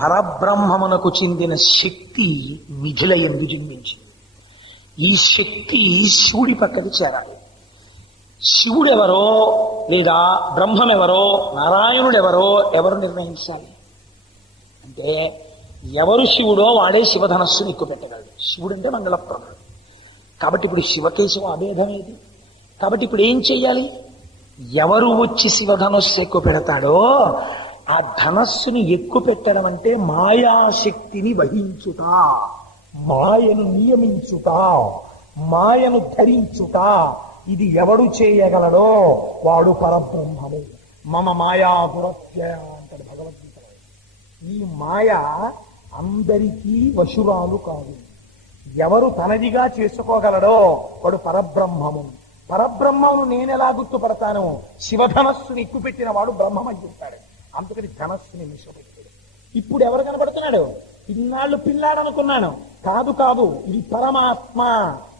పరబ్రహ్మమునకు చెందిన శక్తి మిథిల యందు జన్మించింది. ఈ శక్తి శివుడి పక్కకు చేరాలి. శివుడెవరో లేదా బ్రహ్మమెవరో నారాయణుడెవరో ఎవరు నిర్ణయించాలి అంటే, ఎవరు శివుడో వాడే శివధనస్సును ఎక్కుపెట్టగలడు. శివుడు అంటే మంగళప్రదుడు. కాబట్టి ఇప్పుడు శివకేశవ అభేదం ఏది? కాబట్టి ఇప్పుడు ఏం చెయ్యాలి? ఎవరు వచ్చి శివధనస్సు ఎక్కువ పెడతాడో ఆ ధనస్సుని ఎక్కువ పెట్టడం అంటే మాయాశక్తిని వహించుట, మాయను నియమించుట, మాయను ధరించుట. ఇది ఎవడు చేయగలడో వాడు పరబ్రహ్మము. మమ మాయా దురత్యయ అంటాడు భగవద్గీతలో. ఈ మాయ అందరికీ వశురాలు కాదు. ఎవరు తనదిగా చేసుకోగలడో వాడు పరబ్రహ్మము. పరబ్రహ్మమును నేనెలా గుర్తుపడతాను? శివధనస్సుని ఎక్కుపెట్టిన వాడు బ్రహ్మం అని చెప్తాడు. అందుకని ధనస్సుని మిశ్రపెట్టాడు. ఇప్పుడు ఎవరు కనపడుతున్నాడు? ఇన్నాళ్ళు పిల్లాడనుకున్నాను. కాదు కాదు, ఇది పరమాత్మ.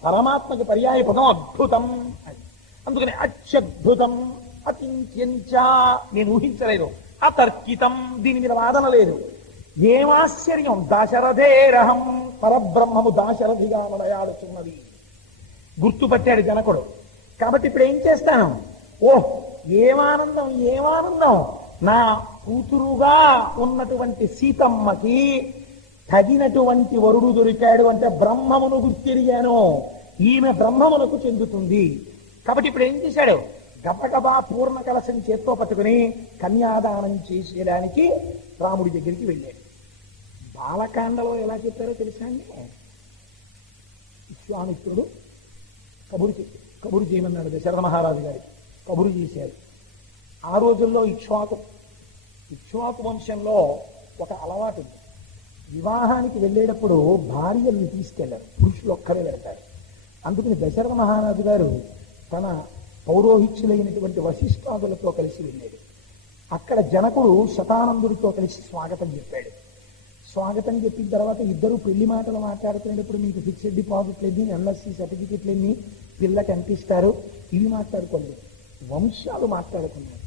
పరమాత్మకి పర్యాయ పదం అద్భుతం అని. అందుకని అత్యద్భుతం, అతింత్యంచ. నేను ఊహించలేదు. అతర్కితం, దీని మీద వాదన లేదు. ఏమాశ్చర్యం! దాశరథేరహం, పరబ్రహ్మము దాశరథిగా నడయాడుతున్నది. గుర్తుపట్టాడు జనకుడు. కాబట్టి ఇప్పుడు ఏం చేస్తాను? ఓహ్, ఏమానందం, ఏమానందం! నా కూతురుగా ఉన్నటువంటి సీతమ్మకి తగినటువంటి వరుడు దొరికాడు అంటే బ్రహ్మమును గుర్తిరిగాను. ఈమె బ్రహ్మమునకు చెందుతుంది. కాబట్టి ఇప్పుడు ఏం చేశాడు? గబగబా పూర్ణ కలశం చేత్తో పట్టుకుని కన్యాదానం చేసేయడానికి రాముడి దగ్గరికి వెళ్ళాడు. బాలకాండలో ఎలా చెప్పారో తెలుసా అండి? విశ్వామిత్రుడు కబురు చేయమన్నాడు దశరథ మహారాజు గారికి. కబురు చేశారు. ఆ రోజుల్లో ఇక్ష్వాకు వంశంలో ఒక అలవాటు ఉంది. వివాహానికి వెళ్ళేటప్పుడు భార్యల్ని తీసుకెళ్లారు, పురుషులు ఒక్కరే వెళ్తారు. అందుకని దశరథ మహారాజు గారు తన పౌరోహిత్యులైనటువంటి వశిష్ఠాదులతో కలిసి వెళ్ళాడు. అక్కడ జనకుడు శతానందుడితో కలిసి స్వాగతం చెప్పాడు. స్వాగతం చెప్పిన తర్వాత ఇద్దరు పెళ్లి మాటలు మాట్లాడుతున్నప్పుడు మీకు ఫిక్స్డ్ డిపాజిట్లు ఎన్ని, ఎన్ఎస్సి సర్టిఫికెట్లు ఎన్ని, పిల్లకి అంటిస్తారు, ఇవి మాట్లాడుకోండి. వంశాలు మాట్లాడుకున్నారు.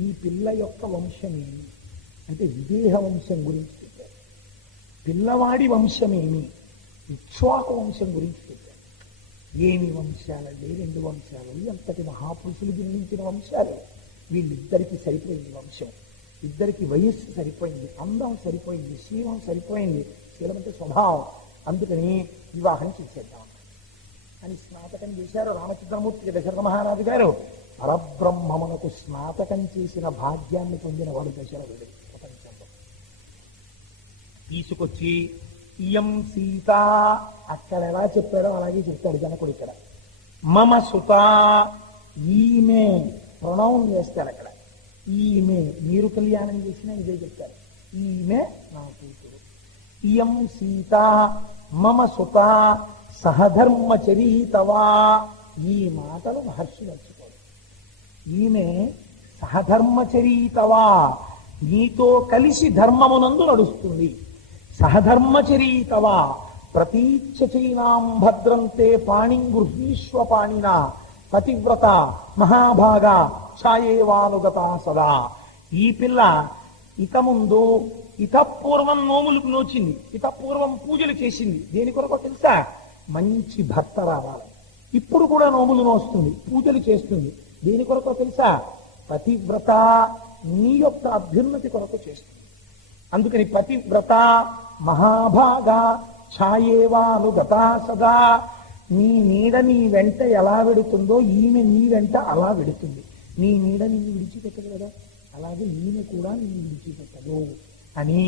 ఈ పిల్ల యొక్క వంశమేమి అంటే విదేహ వంశం గురించి చెప్పారు. పిల్లవాడి వంశమేమి? ఇక్ష్వాకు వంశం గురించి చెప్పారు. ఏమి వంశాలండి? 2 వంశాలు. ఎంతటి మహాపురుషులు జన్మించిన వంశాలు. వీళ్ళిద్దరికి సరిపోయింది వంశం. ఇద్దరికి వయస్సు సరిపోయింది, అందం సరిపోయింది, శీలం సరిపోయింది. శీలం అంటే స్వభావం. అందుకని వివాహం చేసేద్దాం అని స్నాతకం చేశారు రామచంద్రమూర్తికి దశరథ మహారాజు గారు. పరబ్రహ్మమునకు స్నాతకం చేసిన భాగ్యాన్ని పొందిన వాడు దశరథుడు ప్రపంచంలో. తీసుకొచ్చి ఇయం సీత, అక్కడ ఎలా చెప్పాడో అలాగే చెప్తాడు జనకుడు ఇక్కడ. మమ సుత, ఈమె ప్రణవం చేస్తాడు అక్కడ. ఈమె, మీరు కళ్యాణం చేసినా ఇదే చెప్తారు. ఈమె నా కూతురు. ఇయం సీత మమ సుత సహధర్మచరీతవా. ఈ మాటలు మహర్షి మర్చిపోరు. ఈమె సహధర్మచరీతవా, నీతో కలిసి ధర్మమునందు నడుస్తుంది. సహధర్మచరీతవా ప్రతీచ్ఛైనాం భద్రంతే పాణిం గృహీష్వ పాణినా పతివ్రత మహాభాగ ఛాయేవానుగత సదా. ఈ పిల్ల ఇతముందు ఇతపూర్వం నోములకు నోచింది, ఇతపూర్వం పూజలు చేసింది. దేని కొరకు తెలుసా? మంచి భర్త రావాలి. ఇప్పుడు కూడా నోములు నోస్తుంది, పూజలు చేస్తుంది. దేని కొరకు తెలుసా? పతివ్రత, నీ యొక్క అభ్యున్నతి కొరకు చేస్తుంది. అందుకని పతివ్రత మహాభాగ ఛాయేవానుగత సదా. నీ నీడ నీ వెంట ఎలా వెడుతుందో ఈమె నీ వెంట అలా వెడుతుంది. నీ నీడ నిన్ను విడిచిపెట్టదు కదా, అలాగే ఈమె కూడా నిన్ను విడిచిపెట్టదు అని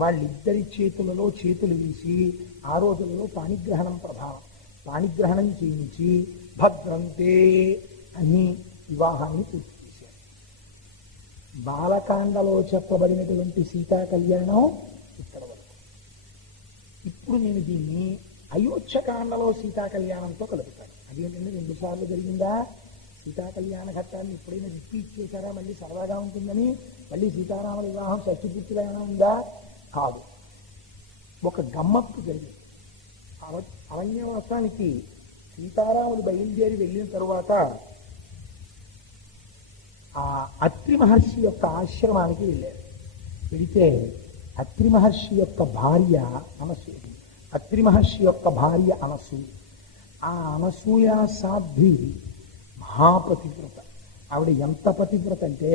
వాళ్ళిద్దరి చేతులలో చేతులు వేసి, ఆ రోజుల్లో పాణిగ్రహణం ప్రభావం, పాణిగ్రహణం చేయించి భద్రంతే అని వివాహాన్ని పూర్తి చేశారు. బాలకాండలో చెప్పబడినటువంటి సీతా కళ్యాణం ఇక్కడ వరకు. ఇప్పుడు నేను దీన్ని అయోధ్యకాండలో సీతా కళ్యాణంతో కలుపుతాను. అదేంటంటే 2 సార్లు జరిగిందా? సీతా కళ్యాణ ఘట్టాన్ని ఎప్పుడైనా రిపీట్ చేశారా మళ్ళీ సరదాగా ఉంటుందని? మళ్ళీ సీతారాముల వివాహం సత్యపూర్తిగా ఉందా? కాదు. ఒక గమ్మత్తు జరిగింది. అరణ్యవాసానికి సీతారాములు బయలుదేరి వెళ్ళిన తరువాత ఆ అత్రి మహర్షి యొక్క ఆశ్రమానికి వెళ్ళారు. వెళితే అత్రి మహర్షి యొక్క భార్య అనసూయ. అత్రి మహర్షి యొక్క భార్య అనసూయ. ఆ అనసూయ సాధ్వి మహాపతివ్రత. ఆవిడ ఎంత పతివ్రత అంటే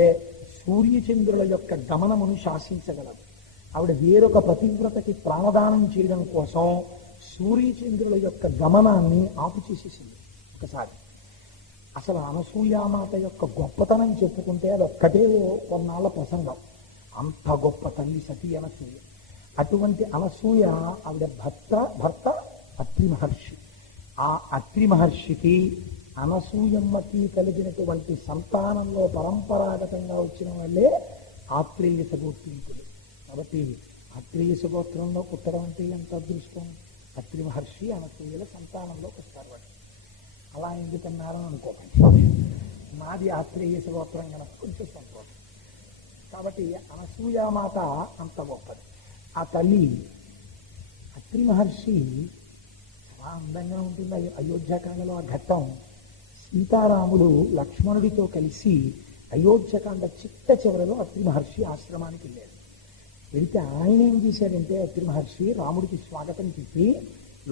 సూర్యచంద్రుల యొక్క గమనమును శాసించగలదు. ఆవిడ వేరొక పతివ్రతకి ప్రాణదానం చేయడం కోసం సూర్యచంద్రుల యొక్క గమనాన్ని ఆపు చేసేసింది ఒకసారి. అసలు అనసూయామాత యొక్క గొప్పతనం చెప్పుకుంటే అది ఒక్కటే కొన్నాళ్ళ ప్రసంగం. అంత గొప్ప తల్లి సతీ అనసూయ. అటువంటి అనసూయ ఆవిడ భర్త అత్రి మహర్షి. ఆ అత్రి మహర్షికి అనసూయమ్మకి కలిగినటువంటి సంతానంలో పరంపరాగతంగా వచ్చిన వాళ్ళే ఆత్రేయ సగోత్రీకులు. కాబట్టి ఆత్రేయ సగోత్రంలో పుట్టడం అంటే ఎంత అదృష్టం. అత్రి మహర్షి అనసూయల సంతానంలోకి వస్తారు వాడు. అలా ఎందుకన్నారని అనుకోకండి, నాది ఆత్రేయ సగోత్రం కనుక కొంచెం సంతోషం. కాబట్టి అనసూయామాత అంత గొప్పది. ఆ తల్లి అత్రి మహర్షి చాలా అందంగా ఉంటుంది. అయోధ్యకాండలో ఆ ఘట్టం, సీతారాములు లక్ష్మణుడితో కలిసి అయోధ్యకాండ చిట్ట చివరలో అత్రి మహర్షి ఆశ్రమానికి వెళ్ళాడు. వెళితే ఆయన ఏం చేశాడంటే అత్రి మహర్షి రాముడికి స్వాగతం చెప్పి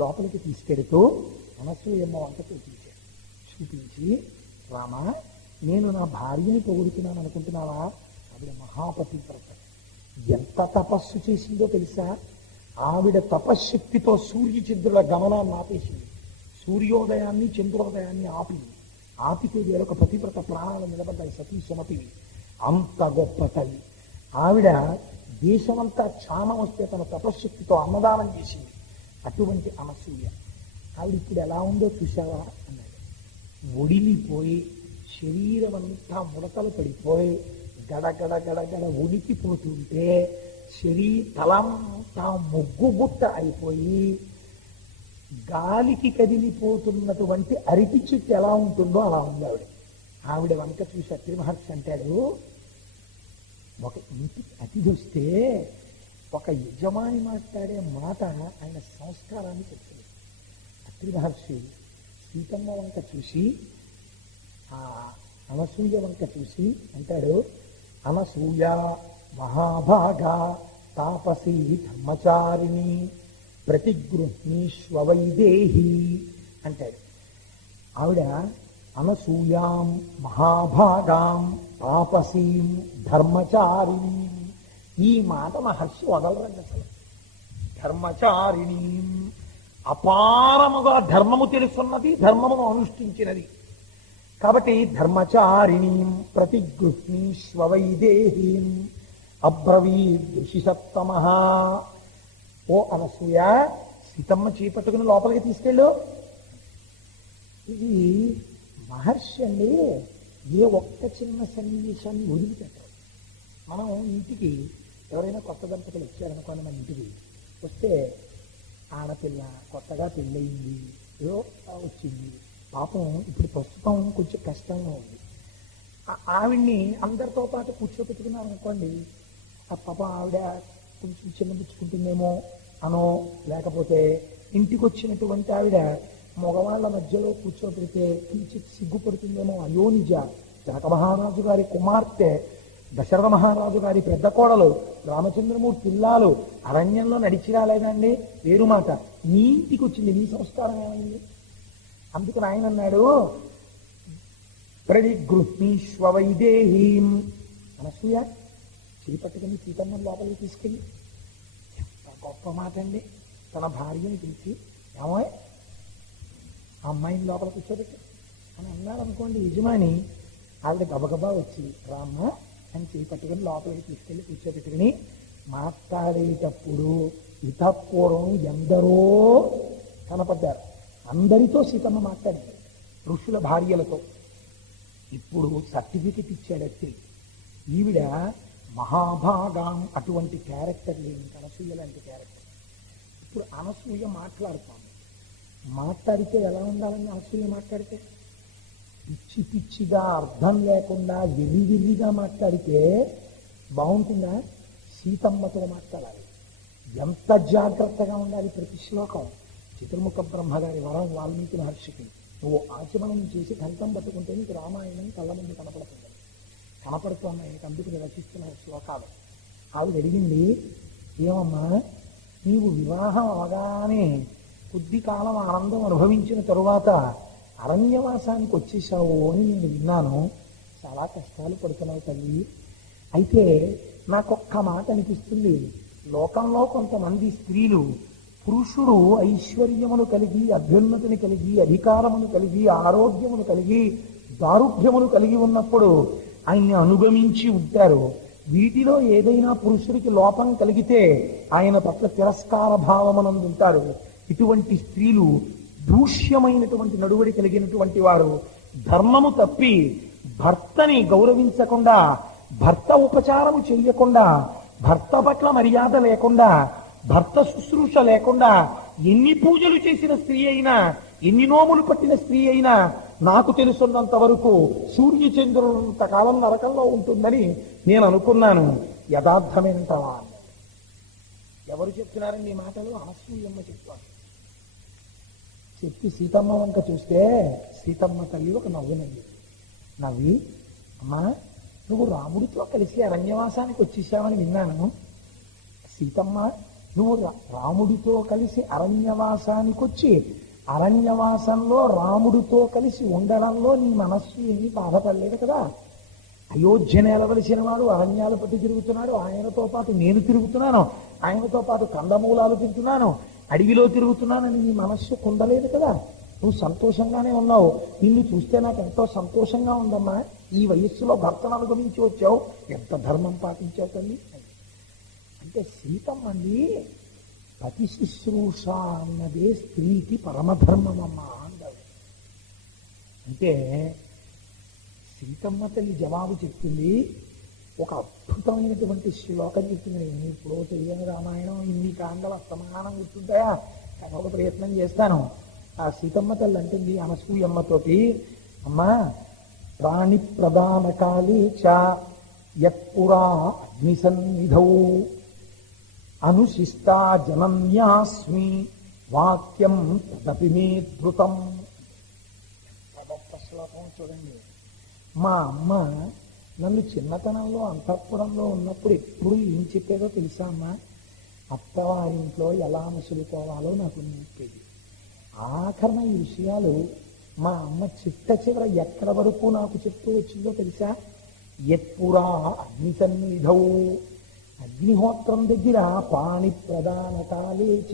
లోపలికి తీసుకెడుతూ అనసూయమ్మ వంట చూపించి, రామ, నేను నా భార్యని పొగుడుతున్నాను అనుకుంటున్నావా? ఆవిడ మహాపతివ్రత. ఎంత తపస్సు చేసిందో తెలుసా? ఆవిడ తపశ్శక్తితో సూర్యచంద్రుల గమనాన్ని ఆపేసింది. సూర్యోదయాన్ని చంద్రోదయాన్ని ఆపితే వేరొక పతివ్రత ప్రాణాలు నిలబడ్డాయి, సతీ సుమతివి. అంత గొప్ప తల్లి ఆవిడ. దేశమంతా క్షామం వస్తే తన తపశ్శక్తితో అన్నదానం చేసింది. అటువంటి అనసూయ ఆవిడ ఇప్పుడు ఎలా ఉందో చూసావా అన్నాడు. ఒడిలిపోయి శరీరం అంతా ముడతలు పడిపోయి గడగడ గడగడ ఉడికిపోతుంటే తలంతా మొగ్గుబుట్ట అయిపోయి గాలికి కదిలిపోతున్నటువంటి అరటి చెట్టు ఎలా ఉంటుందో అలా ఉంది ఆవిడ. ఆవిడ వంక చూసి అత్రి మహర్షి అంటాడు, ఒక ఇంటికి అతిథి వస్తే ఒక యజమాని మాట్లాడే మాట ఆయన సంస్కారాన్ని చెప్తుంది. అత్రి మహర్షి సీతమ్మ వంక చూసి, ఆ అనసూయ వంక చూసి అంటాడు, అనసూయ మహాభాగా తాపసీ ధర్మచారిణి ప్రతిగృహ్ణీష్వ వైదేహి అంటాడు. ఆవిడ అనసూయాం మహాభాగాం తాపసీం ధర్మచారిణి. ఈ మాట మహర్షి వదలరండి అసలు. ధర్మచారిణి, అపారముగా ధర్మము తెలుసున్నది, ధర్మమును అనుష్ఠించినది. కాబట్టి ధర్మచారిణి ప్రతిగృహ్ణీష్వ వైదేహీం అబ్రవీద్ ఋషిసత్తమ. ఓ అనసూయ, సీతమ్మ చేపట్టుకుని లోపలికి తీసుకెళ్ళు. ఇది మహర్షి అండి ఏ ఒక్క చిన్న సన్నివేశాన్ని వదిలిపెట్టరు. మనం ఇంటికి ఎవరైనా కొత్త దంపతులు వచ్చారనుకోండి, మన ఇంటికి వస్తే ఆడపిల్ల కొత్తగా పెళ్ళయింది, ఏదో వచ్చింది, పాపం ఇప్పుడు ప్రస్తుతం కొంచెం కష్టంగా ఉంది. ఆవిడ్ని అందరితో పాటు కూర్చోపెట్టుకున్నారు అనుకోండి, ఆ పాప ఆవిడ కొంచెం చిన్నపుచ్చుకుంటుందేమో అనో, లేకపోతే ఇంటికి వచ్చినటువంటి ఆవిడ మగవాళ్ళ మధ్యలో కూర్చోబెడితే కించిత్ సిగ్గుపడుతుందేమో. అయ్యో నిజ, జనక మహారాజు గారి కుమార్తె, దశరథ మహారాజు గారి పెద్ద కోడలు, రామచంద్రమూర్తి ఇల్లాలు అరణ్యంలో నడిచి రాలేదండి, వేరు మాట. నీ ఇంటికి వచ్చింది, నీ సంస్కారం ఏమైంది? అందుకని ఆయన అన్నాడు, ప్రతిగృహ్ణీష్వ వైదేహీం. అనసూయ చేపట్టుకుని సీతమ్మ లోపలికి తీసుకెళ్ళి, ఎంత గొప్ప మాట అండి. తన భార్యని పిలిచి, ఏమో ఆ అమ్మాయిని లోపల కూర్చోబెట్టి అని అన్నాడు అనుకోండి యజమాని. ఆవిడ గబగబా వచ్చి రామ్మ అని చేపట్టుకుని లోపలికి తీసుకెళ్ళి కూర్చోబెట్టుకుని మాట్లాడేటప్పుడు ఇతపూర్వం ఎందరో కనపడ్డారు. అందరితో సీతమ్మ మాట్లాడింది, ఋషుల భార్యలతో. ఇప్పుడు సర్టిఫికెట్ ఇచ్చాడు అత్రి. ఈవిడ మహాభాగాం, అటువంటి క్యారెక్టర్ లేని అనసూయ లాంటి క్యారెక్టర్. ఇప్పుడు అనసూయ మాట్లాడుతాను, మాట్లాడితే ఎలా ఉండాలని అనసూయ మాట్లాడితే? పిచ్చి పిచ్చిగా అర్థం లేకుండా వెలివిల్లిగా మాట్లాడితే బాగుంటుందా? సీతమ్మతో మాట్లాడాలి, ఎంత జాగ్రత్తగా ఉండాలి. ప్రతి శ్లోకం చతుర్ముఖ బ్రహ్మగారి వరం వాల్మీకి మహర్షికి, నువ్వు ఆచమనం చేసి కంఠం పట్టుకుంటే నీకు రామాయణం కళ్ళ ముందు కనపడుతుంది. కనపడుతున్నాయి అందుకు రచిస్తున్న శ్లోకాలు. ఆవిడ అడిగింది, ఏమమ్మా, నీవు వివాహం అవగానే కొద్ది కాలం ఆనందం అనుభవించిన తరువాత అరణ్యవాసానికి వచ్చేసావు అని నేను విన్నాను. చాలా కష్టాలు పడుతున్నావు తల్లి. అయితే నాకొక్క మాట అనిపిస్తుంది, లోకంలో కొంతమంది స్త్రీలు పురుషుడు ఐశ్వర్యమును కలిగి, అభ్యున్నతిని కలిగి, అధికారమును కలిగి, ఆరోగ్యమును కలిగి, దారుఢ్యమును కలిగి ఉన్నప్పుడు ఆయన్ని అనుగమించి ఉంటారు. వీటిలో ఏదైనా పురుషుడికి లోపం కలిగితే ఆయన పట్ల తిరస్కార భావమనందు ఉంటారు. ఇటువంటి స్త్రీలు దూష్యమైనటువంటి నడువడి కలిగినటువంటి వారు ధర్మము తప్పి భర్తని గౌరవించకుండా, భర్త ఉపచారము చెయ్యకుండా, భర్త పట్ల మర్యాద లేకుండా, భర్త శుశ్రూష లేకుండా ఎన్ని పూజలు చేసిన స్త్రీ అయినా, ఎన్ని నోములు పట్టిన స్త్రీ అయినా నాకు తెలుసున్నంత వరకు సూర్యచంద్రులంత కాలం నరకంలో ఉంటుందని నేను అనుకున్నాను. యథార్థమేనంటావా? ఎవరు చెప్తున్నారండి ఈ మాటలు? అనసూయమ్మ చెప్తాను. చెప్పి సీతమ్మ వంక చూస్తే సీతమ్మ తల్లి ఒక నవ్వు నవ్వి, అమ్మా, నువ్వు రాముడితో కలిసి అరణ్యవాసానికి వచ్చేసావని విన్నాను. సీతమ్మ, నువ్వు రాముడితో కలిసి అరణ్యవాసానికి వచ్చి అరణ్యవాసంలో రాముడితో కలిసి ఉండడంలో నీ మనస్సు ఏమీ బాధపడలేదు కదా? అయోధ్య నేలవలసిన వాడు అరణ్యాలు పట్టి తిరుగుతున్నాడు, ఆయనతో పాటు నేను తిరుగుతున్నాను, ఆయనతో పాటు కందమూలాలు తింటున్నాను, అడవిలో తిరుగుతున్నానని నీ మనస్సు కుండలేదు కదా? నువ్వు సంతోషంగానే ఉన్నావు. నిన్ను చూస్తే నాకు ఎంతో సంతోషంగా ఉందమ్మా. ఈ వయస్సులో భర్తను అనుగమించి వచ్చావు, ఎంత ధర్మం పాటించావు తల్లి. అంటే సీతమ్మండి, పతి శుశ్రూష అన్నదే స్త్రీకి పరమధర్మమమ్మా అంటారు. అంటే సీతమ్మ తల్లి జవాబు చెప్తుంది. ఒక అద్భుతమైనటువంటి శ్లోకం చెప్తుంది. ఇప్పుడు తెలియని రామాయణం ఇన్ని కాండలు అస్తమానం గుర్తుంటాయా? ఒక ప్రయత్నం చేస్తాను. ఆ సీతమ్మ తల్లి అంటుంది అనసూయమ్మతోటి, అమ్మా, ప్రాణి ప్రధాన కాళీ చ యత్పురా అగ్నిసన్నిధౌ అనుశిష్టా జనన్యాస్మి వాక్యం తదపి మే ధృతం. గొప్ప శ్లోకం చూడండి. మా అమ్మ నన్ను చిన్నతనంలో అంతఃపురంలో ఉన్నప్పుడు ఎప్పుడు ఏం చెప్పేదో తెలుసా అమ్మా? అత్తవారింట్లో ఎలా మసులుకోవాలో నాకు నేర్పేది. ఆఖరణ ఈ విషయాలు మా అమ్మ చిట్ట చివర ఎక్కడ వరకు నాకు చెప్తూ వచ్చిందో తెలుసా? యత్పురా అగ్నిసన్నిధౌ, అగ్నిహోత్రం దగ్గర పాణి ప్రధాన కాలేచ,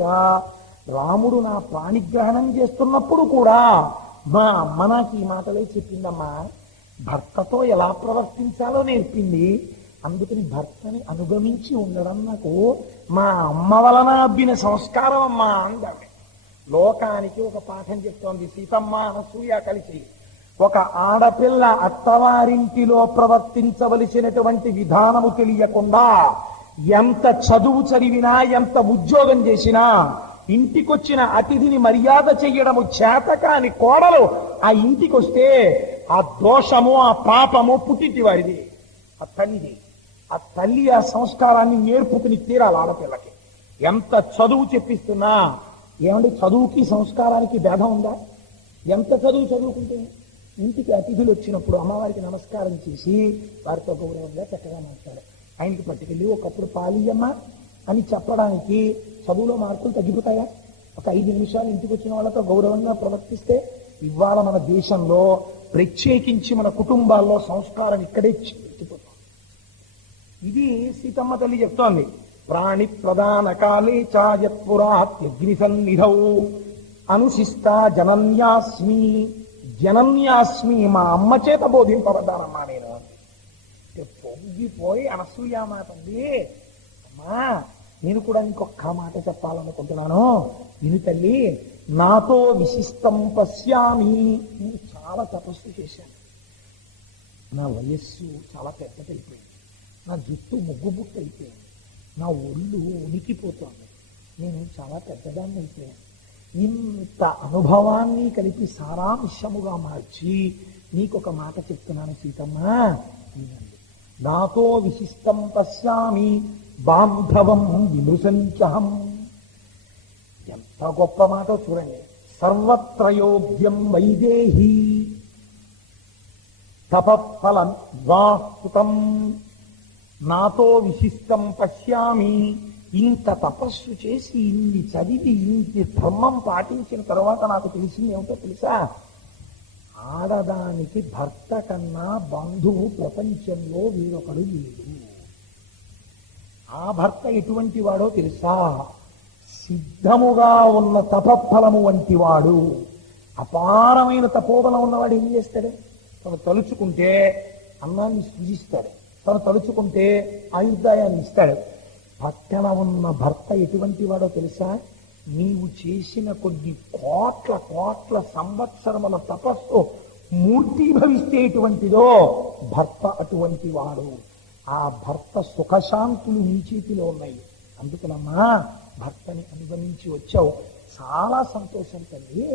రాముడు నా ప్రాణిగ్రహణం చేస్తున్నప్పుడు కూడా మా అమ్మ నాకు ఈ మాటలే చెప్పిందమ్మా. భర్తతో ఎలా ప్రవర్తించాలో నేర్పింది. అందుకని భర్తని అనుగమించి ఉండడం నాకు మా అమ్మ వలన అబ్బిన సంస్కారం అమ్మా అందామె. లోకానికి ఒక పాఠం చెప్తోంది సీతమ్మ అనసూయ కలిసి. ఒక ఆడపిల్ల అత్తవారింటిలో ప్రవర్తించవలసినటువంటి విధానము తెలియకుండా ఎంత చదువు చదివినా, ఎంత ఉద్యోగం చేసినా, ఇంటికొచ్చిన అతిథిని మర్యాద చెయ్యడము చేతకాని కోడలు ఆ ఇంటికొస్తే ఆ దోషము, ఆ పాపము పుట్టింటి వారిది, ఆ తల్లిది. ఆ తల్లి ఆ సంస్కారాన్ని నేర్పుకుని తీరాలి ఆడపిల్లకి. ఎంత చదువు చెప్పిస్తున్నా, ఏమంటే చదువుకి సంస్కారానికి భేదం ఉందా? ఎంత చదువు చదువుకుంటే ఇంటికి అతిథులు వచ్చినప్పుడు అమ్మవారికి నమస్కారం చేసి వారితో గౌరవంగా చక్కగా మాట్లాడారు. ఆయనకి పట్టుకెళ్ళి ఒకప్పుడు పాలియమ్మ అని చెప్పడానికి చదువులో మార్కులు తగ్గిపోతాయా? ఒక 5 నిమిషాలు ఇంటికి వచ్చిన వాళ్ళతో గౌరవంగా ప్రవర్తిస్తే ఇవాళ మన దేశంలో ప్రత్యేకించి మన కుటుంబాల్లో సంస్కారం ఇక్కడే పెట్టిపోతాం. ఇది సీతమ్మ తల్లి చెప్తోంది. ప్రాణి ప్రధాన కాలే చాయత్పురాగ్ని సన్నిధౌ అనుశిష్టా జనన్యాస్మి. జనన్యాస్మి, మా అమ్మ చేత బోధింపబడ్డానమ్మా నేను. పొంగిపోయి అనసూయామాతండి, అమ్మా, నేను కూడా ఇంకొక మాట చెప్పాలనుకుంటున్నాను. విను తల్లి, నాతో విశిష్టం పశ్యామి. నేను చాలా తపస్సు చేశాను. నా వయస్సు చాలా పెద్దదైపోయింది, నా జుట్టు ముగ్గుబుట్టు అయిపోయింది, నా ఒళ్ళు ఉనికిపోతోంది, నేను చాలా పెద్దదాన్ని అయిపోయాను. ఇంత అనుభవాన్ని కలిపి సారాంశముగా మార్చి నీకొక మాట చెప్తున్నాను సీతమ్మ, వినండి. నాతో విశిష్టం పశ్యామి బాంధవం విమృశంచహం. ఎంత గొప్ప మాట చూడండి. సర్వత్రయోగ్యం వైదేహీ తపఫలం వివాహృతం. నాతో విశిష్టం పశ్యామి ఇంత తపస్సు చేసి ఇన్ని చదివి ఇన్ని ధర్మం పాటించిన తర్వాత నాకు తెలిసింది ఏమిటో తెలుసా? ఆడదానికి భర్త కన్నా బంధువు ప్రపంచంలో వేరొకడు లేడు. ఆ భర్త ఎటువంటి వాడో తెలుసా? సిద్ధముగా ఉన్న తపఫలము వంటి వాడు. అపారమైన తపోబలం ఉన్నవాడు ఏం చేస్తాడు? తను తలుచుకుంటే అన్నాన్ని సృజిస్తాడు, తను తలుచుకుంటే ఆయుర్దాయాన్ని ఇస్తాడు. పక్కన ఉన్న భర్త ఎటువంటి వాడో తెలుసా? నీవు చేసిన కొన్ని కోట్ల కోట్ల సంవత్సరముల తపస్సు మూర్తీభవిస్తే ఎటువంటిదో భర్త అటువంటి వాడు. ఆ భర్త సుఖశాంతులు నీ చేతిలో ఉన్నాయి. అందుకనమ్మా భర్తని అనుగమించి వచ్చావు, చాలా సంతోషం తల్లి.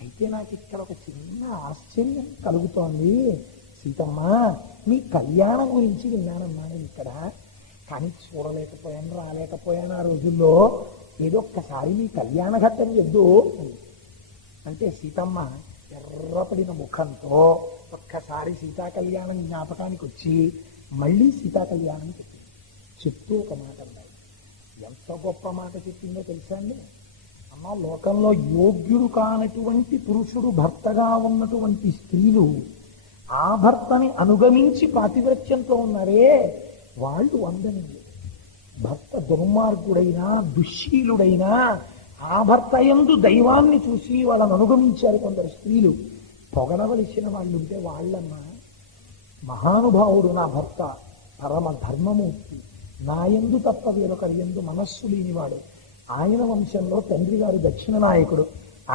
అయితే నాకు ఇక్కడ ఒక చిన్న ఆశ్చర్యం కలుగుతోంది. సీతమ్మ, మీ కళ్యాణం గురించి విన్నానమ్మా నేను ఇక్కడ, కానీ చూడలేకపోయాను, రాలేకపోయాను ఆ రోజుల్లో. ఏదో ఒక్కసారి మీ కళ్యాణ ఘట్టం చెద్దు అంటే సీతమ్మ ఎర్రపడిన ముఖంతో ఒక్కసారి సీతా కళ్యాణం జ్ఞాపకానికి వచ్చి మళ్ళీ సీతా కళ్యాణం చెప్పింది. చెప్తూ ఒక మాట అన్నాయి. ఎంత గొప్ప మాట చెప్పిందో తెలుసా అండి? అమ్మ, లోకంలో యోగ్యుడు కానటువంటి పురుషుడు భర్తగా ఉన్నటువంటి స్త్రీలు ఆ భర్తని అనుగమించి పాతివ్రత్యంతో ఉన్నారే వాళ్ళు వందనీయులు. భర్త దుర్మార్గుడైనా దుశ్శీలుడైనా ఆ భర్త యందు దైవాన్ని చూసి వాళ్ళని అనుగమించారు కొందరు స్త్రీలు. పొగడవలసిన వాళ్ళు ఉంటే వాళ్ళన్నా, మహానుభావుడు నా భర్త, పరమ ధర్మమూర్తి, నా యందు తప్ప వేరొకరి యందు మనస్సు లేనివాడు, ఆయన వంశంలో తండ్రి గారు దక్షిణ నాయకుడు,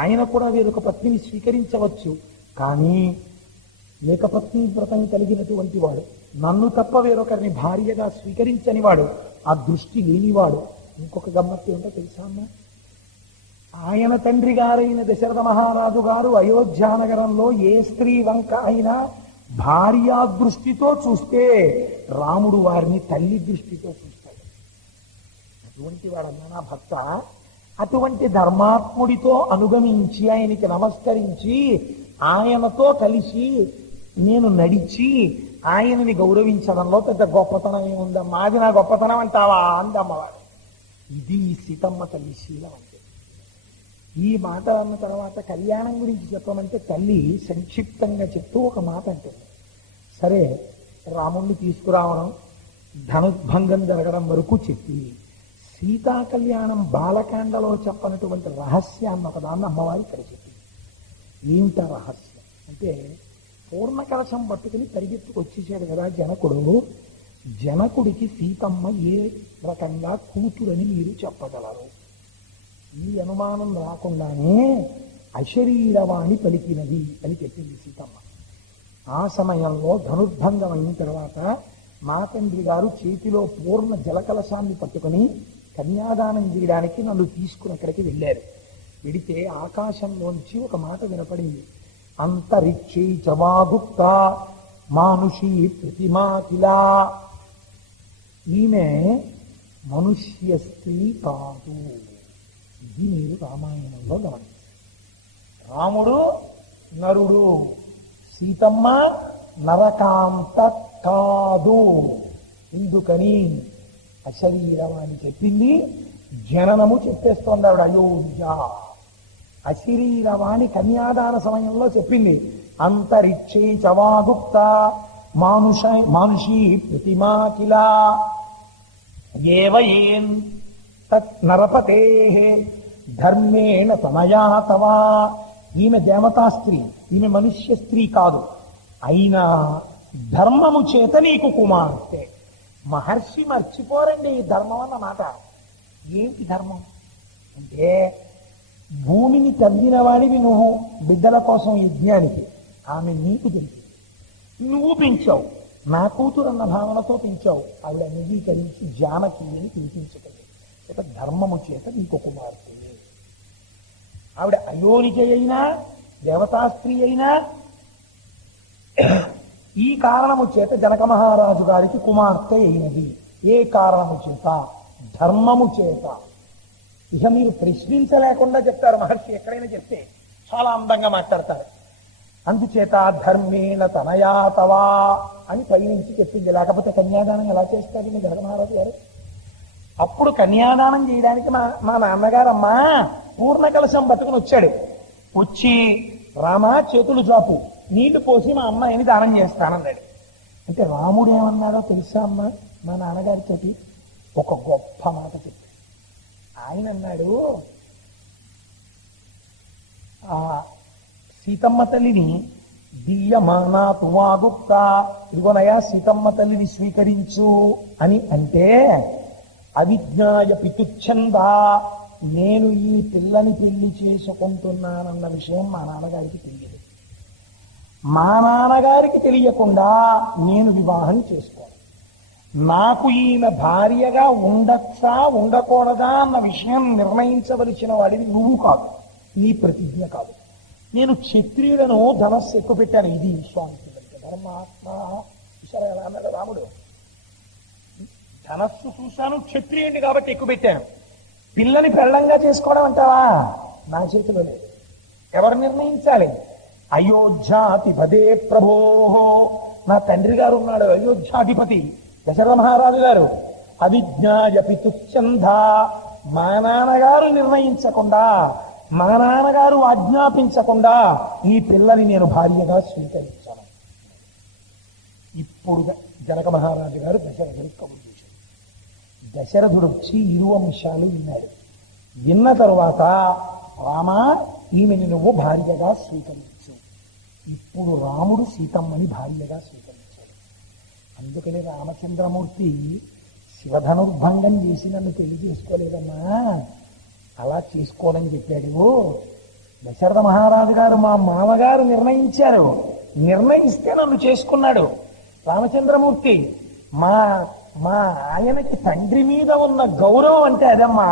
ఆయన కూడా వేరొక పత్నిని స్వీకరించవచ్చు, కానీ ఏకపత్ని వ్రతం కలిగినటువంటి వాడు, నన్ను తప్ప వేరొకరిని భార్యగా స్వీకరించని వాడు, ఆ దృష్టి లేనివాడు. ఇంకొక గమ్మత్తు ఏంటో తెలుసా అన్న? ఆయన తండ్రి గారైన దశరథ మహారాజు గారు అయోధ్యానగరంలో ఏ స్త్రీ వంక అయినా భార్యా దృష్టితో చూస్తే రాముడు వారిని తల్లి దృష్టితో చూస్తాడు. అటువంటి వాడన్నా నా భర్త. అటువంటి ధర్మాత్ముడితో అనుగమించి ఆయనకి నమస్కరించి ఆయనతో కలిసి నేను నడిచి ఆయనని గౌరవించడంలో పెద్ద గొప్పతనం ఏముందమ్మా? అది నా గొప్పతనం అంటావా అందమ్మవాడు. ఇది సీతమ్మ తల్లి శీలం అంటే. ఈ మాట అన్న తర్వాత కళ్యాణం గురించి చెప్పమంటే తల్లి సంక్షిప్తంగా చెప్తూ ఒక మాట అంటుంది. సరే, రాముణ్ణి తీసుకురావడం, ధనుర్భంగం జరగడం వరకు చెప్పి సీతా కళ్యాణం బాలకాండలో చెప్పనటువంటి రహస్యాన్ని ఒకదాన్ని అమ్మవారి ఇక్కడ చెప్పింది. ఏమిట రహస్యం అంటే, పూర్ణ కలశం పట్టుకుని పరిగెత్తుకొచ్చేసాడు కదా జనకుడు. జనకుడికి సీతమ్మ ఏ రకంగా కూతురని మీరు చెప్పగలరు? ఈ అనుమానం రాకుండానే అశరీరవాణి పలికినది అని చెప్పింది సీతమ్మ. ఆ సమయంలో ధనుర్భంగం అయిన తర్వాత మా తండ్రి గారు చేతిలో పూర్ణ జలకలశాన్ని పట్టుకుని కన్యాదానం చేయడానికి నన్ను తీసుకుని అక్కడికి వెళ్ళారు. వెడితే ఆకాశంలోంచి ఒక మాట వినపడింది. అంతరిక్షే చవాగుప్త మానుషీ ప్రతిమా కిలా. ఈమె మనుష్య స్త్రీ కాదు. ఇది మీరు రామాయణంలో గమనించారు. రాముడు నరుడు, సీతమ్మ నరకాంత కాదు. ఎందుకని? అశరీరవాణి చెప్పింది, జననము చెప్పేస్తోంది ఆవిడ. అయోధ్య అశరీరవాణి కన్యాదాన సమయంలో చెప్పింది. అంతరిక్షే చవాగుప్త మానుషీ ప్రతిమా కిలా ఏవయేన్ తత్ నరపతే ధర్మేణ తనయా తవా. ఈమె దేవతా స్త్రీ, ఈమె మనుష్య స్త్రీ కాదు. అయినా ధర్మము చేత నీకు కుమార్తె. మహర్షి మర్చిపోరండి ఈ ధర్మం అన్న మాట. ఏంటి ధర్మం అంటే, భూమిని తవ్విన వాడివి నువ్వు బిడ్డల కోసం యజ్ఞానికి, ఆమె నీకు తెలిసి నువ్వు పెంచావు, నా కూతురు అన్న భావనతో పెంచావు. ఆవిడ అంగీకరించి జానకి అని పిలిపించుకుంది. ఇక ధర్మము చేత నీకు కుమార్తె. ఆవిడ అయోనిజ అయినా దేవతా స్త్రీ అయినా ఈ కారణము చేత జనక మహారాజు గారికి కుమార్తె అయినది. ఏ కారణము చేత? ధర్మము చేత. ఇక మీరు ప్రశ్నించలేకుండా చెప్తారు మహర్షి, ఎక్కడైనా చెప్తే చాలా అందంగా మాట్లాడతారు. అందుచేత ధర్మేణ తనయాతవా అని పైనుంచి చెప్పింది. లేకపోతే కన్యాదానం ఎలా చేస్తారు మీ జనక మహారాజు గారు? అప్పుడు కన్యాదానం చేయడానికి మా మా నాన్నగారమ్మా పూర్ణ కలశం పట్టుకుని వచ్చాడు. వచ్చి రామా చేతులు జాపు, నీళ్లు పోసి మా అమ్మాయిని దానం చేస్తానన్నాడు. అంటే రాముడు ఏమన్నాడో తెలుసా అమ్మ మా నాన్నగారితోటి? ఒక గొప్ప మాట చెప్పాడు. ఆయన అన్నాడు, ఆ సీతమ్మ తల్లిని దివ్యమానా తుమాగుప్త, ఇదిగోనయా సీతమ్మ తల్లిని స్వీకరించు అని అంటే, అవిజ్ఞాయ పితుచ్ఛంద, నేను ఈ పిల్లని పెళ్లి చేసుకుంటున్నానన్న విషయం మా నాన్నగారికి తెలియదు. మా నాన్నగారికి తెలియకుండా నేను వివాహం చేసుకోను. నాకు ఈయన భార్యగా ఉండొచ్చా ఉండకూడదా అన్న విషయం నిర్ణయించవలసిన వాడిని నువ్వు కాదు, నీ ప్రతిజ్ఞ కాదు. నేను క్షత్రియులను ధనస్సు ఎక్కువ పెట్టాను. ఇది విశ్వామిత్రుడు ధర్మాత్మ. చూసారా ఎలా అన్నాడు రాముడు? ధనస్సు చూశాను, క్షత్రియుడిని కాబట్టి ఎక్కువ పెట్టాను. పిల్లని పెళ్ళంగా చేసుకోవడం అంటావా? నా చేతిలో లేదు. ఎవరు నిర్ణయించాలి? అయోధ్యాధిపదే ప్రభో, నా తండ్రి గారు ఉన్నాడు అయోధ్యాధిపతి దశరథ మహారాజు గారు. అవిజ్ఞాయ పితుచ్ఛంద, మా నాన్నగారు నిర్ణయించకుండా, మా నాన్నగారు ఆజ్ఞాపించకుండా ఈ పిల్లని నేను భార్యగా స్వీకరించాను. ఇప్పుడు జనక మహారాజు గారు దశరథుడికి కబురు చేశాడు. దశరథుడు వచ్చి ఇరు అంశాలు విన్నాడు. విన్న తరువాత, రామా ఈమెని నువ్వు భార్యగా స్వీకరించు. ఇప్పుడు రాముడు సీతమ్మని భార్యగా స్వీకరించాడు. అందుకని రామచంద్రమూర్తి శివధనుర్భంగం చేసి నన్ను పెళ్లి చేసుకోలేదమ్మా, అలా చేసుకోవాలని చెప్పాడు. దశరథ మహారాజు గారు మా మామగారు నిర్ణయించారు, నిర్ణయిస్తే నన్ను చేసుకున్నాడు రామచంద్రమూర్తి. మా మా ఆయనకి తండ్రి మీద ఉన్న గౌరవం అంటే అదమ్మా.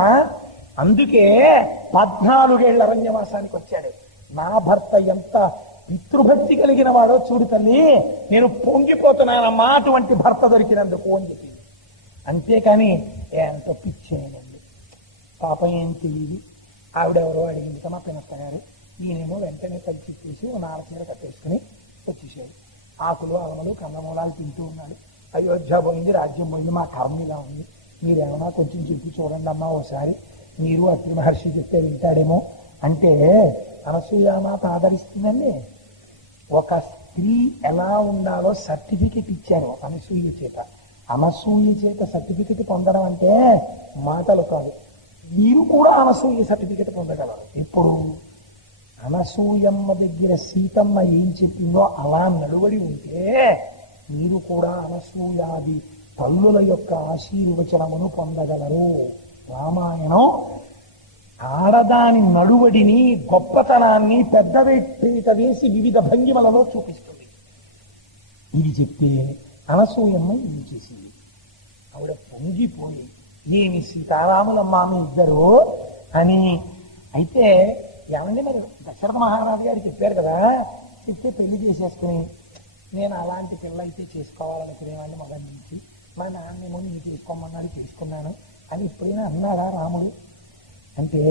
అందుకే 14 ఏళ్ల అరణ్యవాసానికి వచ్చాడు. నా భర్త ఎంత పితృభక్తి కలిగిన వాడో చూడు తల్లి, నేను పొంగిపోతున్నానమ్మా అటువంటి భర్త దొరికినందుకు అని చెప్పి. అంతేకాని ఎంత పిచ్చేయండి, పాపం ఏం తెలియదు. ఆవిడెవరో అడిగింది మా పినత్త గారు. ఈయనేమో వెంటనే తగ్గిచ్చేసి ఓ నారచీర కట్టేసుకుని వచ్చేసాడు. ఆకులు అలమలు కందమూలాలు తింటూ ఉన్నాడు. అయోధ్య పోయింది, రాజ్యం పోయింది, మా కర్మ ఇలా ఉంది, మీరేమన్నా కొంచెం చెప్పి చూడండి అమ్మా ఒకసారి, మీరు అత్రి మహర్షి చెప్తే వింటాడేమో అంటే అనసూయామాత ఆదరిస్తుందండి. ఒక స్త్రీ ఎలా ఉండాలో సర్టిఫికెట్ ఇచ్చారు అనసూయ చేత. అనసూయ చేత సర్టిఫికెట్ పొందడం అంటే మాటలు కాదు. మీరు కూడా అనసూయ సర్టిఫికెట్ పొందగలరు. ఇప్పుడు అనసూయమ్మ దగ్గర సీతమ్మ ఏం చెప్పిందో అలా నడువడి ఉంటే మీరు కూడా అనసూయాది తల్లుల యొక్క ఆశీర్వచనమును పొందగలరు. రామాయణం ఆడదాని నడువడిని, గొప్పతనాన్ని పెద్ద పీట వేసి వివిధ భంగిమలలో చూపిస్తుంది. ఇది చెప్తే అనసూయమ్మ ఇది చేసింది. ఆవిడ పొంగిపోయి, ఏమి సీతారాములమ్మ మీ ఇద్దరు అని. అయితే ఏమండి మరి దశరథ మహారాజు గారు చెప్పారు కదా, చెప్తే పెళ్లి చేసేసుకుని, నేను అలాంటి పిల్ల అయితే చేసుకోవాలనుకునేవాడిని మొదటి నుంచి, మా నాన్నేమో నేను చేసుకోమన్నాడు చేసుకున్నాను అని ఇప్పుడైనా అన్నాడా రాముడు? అంటే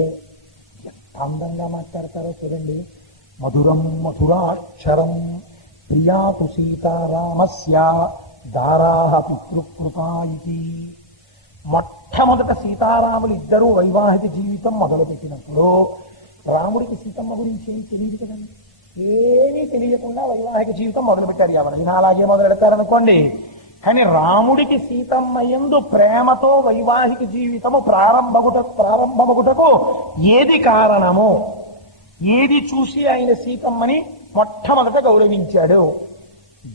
ఎంత అందంగా మాట్లాడతారో చూడండి. మధురం మధురాక్షరం ప్రియాతు సీతారామస్య దారాహ పితృకృతా ఇది. మొట్టమొదట సీతారాములు ఇద్దరూ వైవాహిక జీవితం మొదలుపెట్టినప్పుడు రాముడికి సీతమ్మ గురించి ఏం తెలియదు కదండి. ఏమీ తెలియకుండా వైవాహిక జీవితం మొదలుపెట్టారు. ఎవరైనా అలాగే మొదలెడతారనుకోండి. కానీ రాముడికి సీతమ్మ యందు ప్రేమతో వైవాహిక జీవితము ప్రారంభమగుటకు ఏది కారణమో, ఏది చూసి ఆయన సీతమ్మని మొట్టమొదట గౌరవించాడు?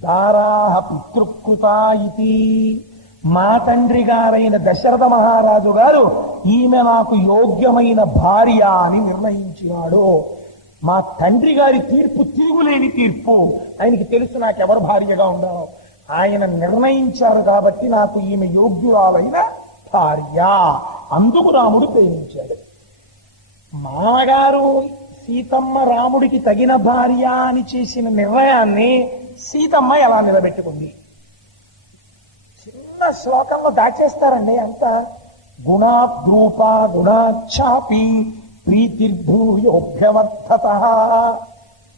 దారాహ పితృకృతా ఇతి. మా తండ్రి గారైన దశరథ మహారాజు గారు ఈమె నాకు యోగ్యమైన భార్య అని నిర్ణయించినాడు. మా తండ్రి గారి తీర్పు తిరుగులేని తీర్పు. ఆయనకి తెలుసు నాకెవరు భార్యగా ఉండాలో. ఆయన నిర్ణయించారు కాబట్టి నాకు ఈమె యోగ్యురాలైన భార్య. అందుకు రాముడు ప్రేమించాడు. మామగారు సీతమ్మ రాముడికి తగిన భార్య అని చేసిన నిర్ణయాన్ని సీతమ్మ ఎలా నిలబెట్టుకుంది? చిన్న శ్లోకంలో దాచేస్తారండి అంత. గుణాద్రూప గుణాఛాపి ప్రీతిర్భూయోభ్యవర్ధత.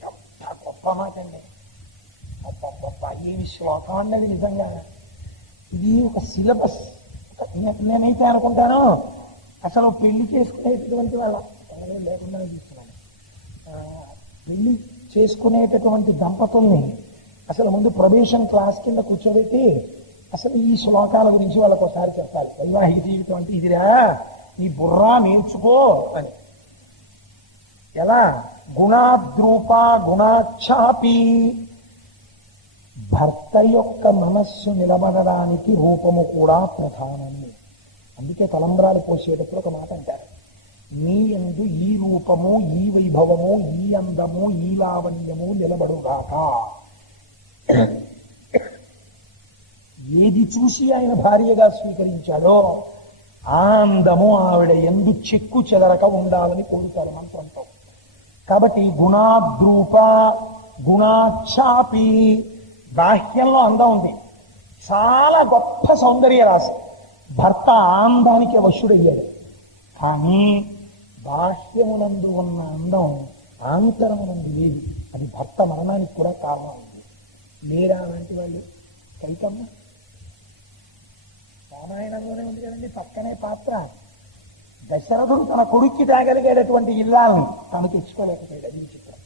ఎంత గొప్ప మాట అండి. గొప్ప ఏమి శ్లోకం అన్నది. నిజంగా ఇది ఒక సిలబస్, నేనైతే అనుకుంటాను అసలు పెళ్లి చేసుకునేటటువంటి వాళ్ళ లేకుండా చూస్తున్నాను, పెళ్లి చేసుకునేటటువంటి దంపతుల్ని అసలు ముందు ప్రొబేషన్ క్లాస్ కింద కూర్చోబెట్టి అసలు ఈ శ్లోకాల గురించి వాళ్ళకు ఒకసారి చెప్పాలి. వైవాహిక జీవితం అంటే ఇదిరా, నీ బుర్రా నేర్చుకో అని. ఎలా? గుణాద్రూప గుణాఛాపి. భర్త యొక్క మనస్సు నిలబడడానికి రూపము కూడా ప్రధానము. అందుకే తలంబ్రాలు పోసేటప్పుడు ఒక మాట అంటారు, నీ యందు ఈ రూపము, ఈ వైభవము, ఈ అందము, ఈ లావణ్యము నిలబడుగాక. ఏది చూసి ఆయన భార్యగా స్వీకరించాడో ఆ అందము ఆవిడ యందు చెక్కు చెదరక ఉండాలని కోరుతారు మంత్రంతో. కాబట్టి గుణాద్రూప గుణాఛాపి. బాహ్యంలో అందం ఉంది, చాలా గొప్ప సౌందర్య రాశి, భర్త ఆనందానికి వశుడయ్యాడు. కానీ బాహ్యమునందు ఉన్న అందం ఆంతరమునందు లేదు. అది భర్త మరణానికి కూడా కారణం ఉంది. లేరా అలాంటి వాళ్ళు? కైకమ్మ రామాయణంలోనే ఉంది కదండి, పక్కనే పాత్ర. దశరథుడు తన కొడుక్కి తాగలిగేటటువంటి ఇల్లాలని తను తెచ్చుకోలేకపోయాడు. అది చిత్రం.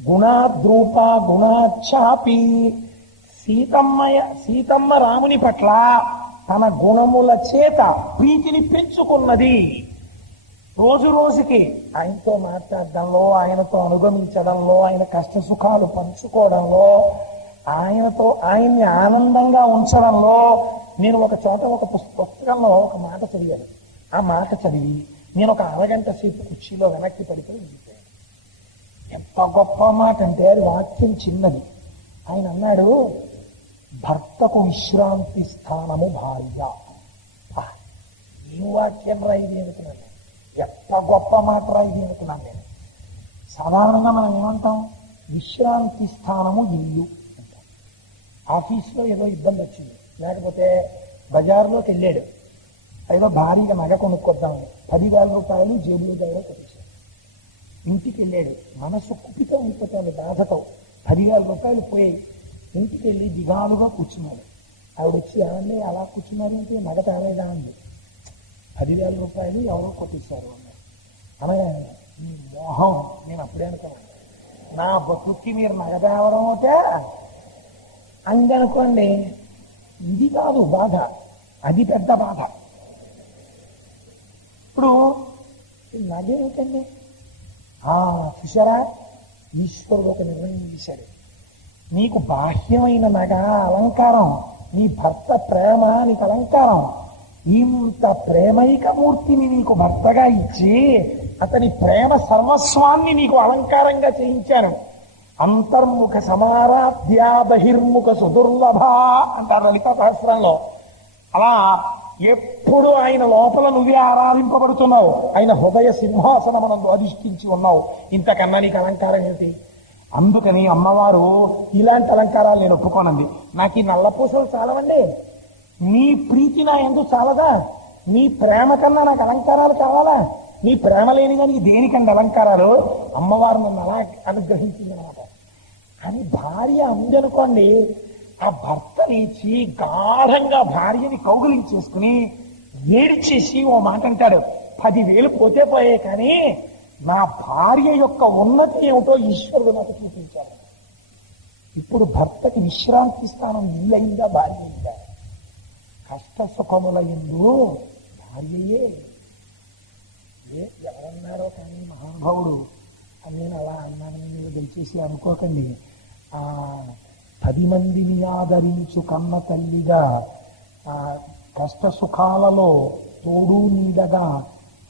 గుణాద్రూప గుణాఛాపి. సీతమ్మ రాముని పట్ల తన గుణముల చేత ప్రీతిని పెంచుకున్నది. రోజు రోజుకి ఆయనతో మాట్లాడడంలో, ఆయనతో అనుగమించడంలో, ఆయన కష్ట సుఖాలు పంచుకోవడంలో, ఆయన్ని ఆనందంగా ఉంచడంలో. నేను ఒక చోట ఒక పుస్తకంలో ఒక మాట చదివాను. ఆ మాట చదివి నేను ఒక అరగంట సేపు కుర్చీలో వెనక్కి పడిపోయి వెళ్ళిపోయాను. ఎంత గొప్ప మాట అంటే, అది వాక్యం చిన్నది. ఆయన అన్నాడు, భర్తకు విశ్రాంతి స్థానము భార్య. ఏం వాక్యం రాయిది అనుకున్నాను, ఎంత గొప్ప మాట రాయిది అనుకున్నాను నేను. సాధారణంగా మనం ఏమంటాం, విశ్రాంతి స్థానము ఇల్లు అంటాం. ఆఫీస్లో ఏదో ఇబ్బంది వచ్చింది, లేకపోతే బజార్లోకి వెళ్ళాడు, ఏదో భారీగా నగ కొనుక్కొద్దామని 10,000 రూపాయలు జేబులో దగ్గర కొట్టేశాడు. ఇంటికి వెళ్ళాడు, మనసు కుపితం అయిపోతాడు బాధతో. 10,000 రూపాయలు పోయాయి. ఇంటికి వెళ్ళి దిగాలుగా కూర్చున్నాడు. ఆవిడ వచ్చి, ఏమండి అలా కూర్చున్నారంటే నగ తేలేదా అండి. 10,000 రూపాయలు ఎవరో కొట్టేశారు అన్నారు. అనగా ఈ మోహం, నేను అప్పుడే అనుకున్నాను, నా బతుక్కి మీరు నగ తేవడం ఒకటే అందనుకోండి. ఇది కాదు బాధ, అది పెద్ద బాధ. ఇప్పుడు నగేమిటండి? చూసారా, ఈశ్వరుడు ఒక నిర్ణయం చేశాడు. నీకు బాహ్యమైన నగ అలంకారం, నీ భర్త ప్రేమ నీకు అలంకారం. ఇంత ప్రేమైక మూర్తిని నీకు భర్తగా ఇచ్చి అతని ప్రేమ సర్వస్వాన్ని నీకు అలంకారంగా చేయించాను. అంతర్ముఖ సమారాధ్య బహిర్ముఖ సుదుర్లభ అంటారు లలితా సహస్రంలో. అలా ఎప్పుడు ఆయన లోపల నువ్వే ఆరాధింపబడుతున్నావు, ఆయన హృదయ సింహాసనమునందు అధిష్ఠించి ఉన్నావు. ఇంతకన్నా నీకు అలంకారం ఏంటి? అందుకని అమ్మవారు ఇలాంటి అలంకారాలు నేను ఒప్పుకోనండి. నాకు ఈ నల్లపూసలు చాలవండి, నీ ప్రీతి నా ఎందుకు చాలదా? నీ ప్రేమ కన్నా నాకు అలంకారాలు కావాలా? నీ ప్రేమ లేని దానికి దేనికండి అలంకారాలు? అమ్మవారు నన్ను అలా అనుగ్రహించింది అనమాట. అని భార్య అందనుకోండి, ఆ భర్త లేచి గాఢంగా భార్యని కౌగిలించేసుకుని ఏడ్చేసి ఓ మాట అంటాడు, 10,000 పోతే పోయే కానీ నా భార్య యొక్క ఉన్నతి ఏమిటో ఈశ్వరుడు నాకు చూపించాడు. ఇప్పుడు భర్తకి విశ్రాంతి స్థానం ఇల్లైందా భార్య అయిందా? కష్ట సుఖముల యందు భార్యయే. ఎవరన్నారో కానీ మహానుభావుడు అని నేను అలా అన్నానని మీరు దయచేసి అనుకోకండి. 10 మందిని ఆదరించు కన్న తల్లిగా, కష్ట సుఖాలలో తోడు నీడగా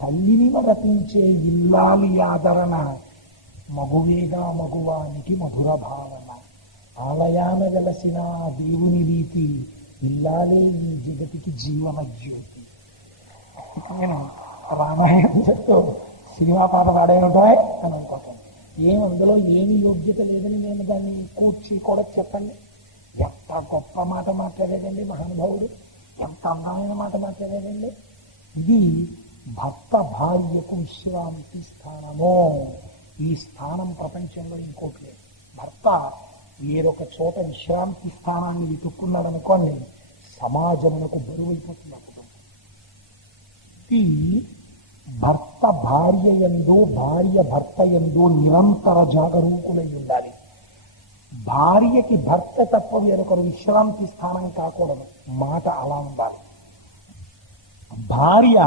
తల్లిని మరపించే ఇల్లాలి ఆదరణ, మగువేగా మగువానికి మధుర భావన, ఆలయాన వెలసిన దేవుని రీతి, ఇల్లాలే ఈ జగతికి జీవన జ్యోతి. నేను రామాయణం చెప్తూ సినిమా పాట పాడేనుంటాయి అని అనుకోకండి. అందులో ఏమి యోగ్యత లేదని నేను దాన్ని కూర్చి కూడా చెప్పండి. ఎంత గొప్ప మాట మాట్లాడేదండి మహానుభావుడు, ఎంత అందమైన మాట మాట్లాడేదండి. ఇది భర్త భార్యకు విశ్రాంతి స్థానము. ఈ స్థానం ప్రపంచంలో ఇంకోటి లేదు. భర్త వేరొక చోట విశ్రాంతి స్థానాన్ని వెతుక్కున్నాడు అనుకోండి, సమాజమునకు బరువైపోతుంది ఆ కుటుంబం. ఇది భర్త భార్య యందు, భార్య భర్త యందు నిరంతర జాగరూకులై ఉండాలి. భార్యకి భర్త తప్ప వేరొకరు విశ్రాంతి స్థానం కాకూడదు. మాట అలా ఉండాలి. భార్య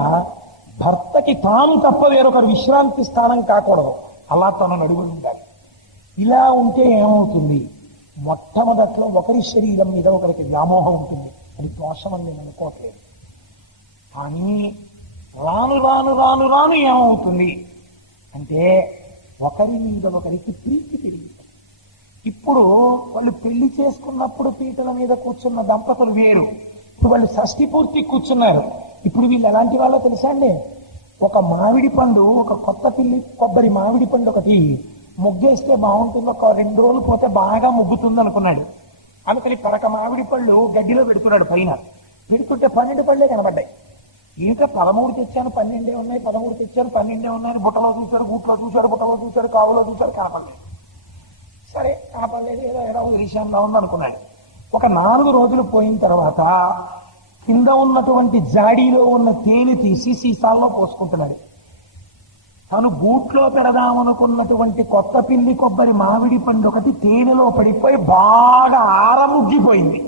భర్తకి తాను తప్ప వేరొకరు విశ్రాంతి స్థానం కాకూడదు. అలా తన నడువు ఉండాలి. ఇలా ఉంటే ఏమవుతుంది? మొట్టమొదట్లో ఒకరి శరీరం మీద ఒకరికి వ్యామోహం ఉంటుంది. అది దోషమని నేను అనుకోవట్లేదు. కానీ రాను రాను రాను రాను ఏమవుతుంది అంటే ఒకరి మీద ఒకరికి ప్రీతి పెరిగింది. ఇప్పుడు వాళ్ళు పెళ్లి చేసుకున్నప్పుడు పీటల మీద కూర్చున్న దంపతులు వేరు. ఇప్పుడు వాళ్ళు షష్ఠి పూర్తి కూర్చున్నారు. ఇప్పుడు వీళ్ళు ఎలాంటి వాళ్ళో తెలుసా అండి? ఒక మామిడి పండు, ఒక కొత్త పిల్లి కొబ్బరి మామిడి పండు ఒకటి ముగ్గేస్తే బాగుంటుంది, ఒక 2 రోజులు పోతే బాగా ముగ్గుతుంది అనుకున్నాడు. అందుకని పరక మామిడి పళ్ళు గడ్డిలో పెడుతున్నాడు. పైన పెడుతుంటే 12 పళ్ళే కనబడ్డాయి. ఇంకా 13 తెచ్చాను 12 ఉన్నాయి, 13 తెచ్చాను 12 ఉన్నాయని బుట్టలో చూశాడు, గూట్లో చూశాడు, బుట్టలో చూశాడు, కావులో చూశాడు, కనపడలేదు. సరే కనపడలేదు, ఏదో విషయంలో ఉంది అనుకున్నాడు. ఒక 4 రోజులు పోయిన తర్వాత కింద ఉన్నటువంటి జాడీలో ఉన్న తేనె తీసి సీసాల్లో పోసుకుంటున్నాడు. తను గూట్లో పెడదామనుకున్నటువంటి కొత్త పిల్లి కొబ్బరి మామిడి పండు ఒకటి తేనెలో పడిపోయి బాగా ఆరముగ్గిపోయింది.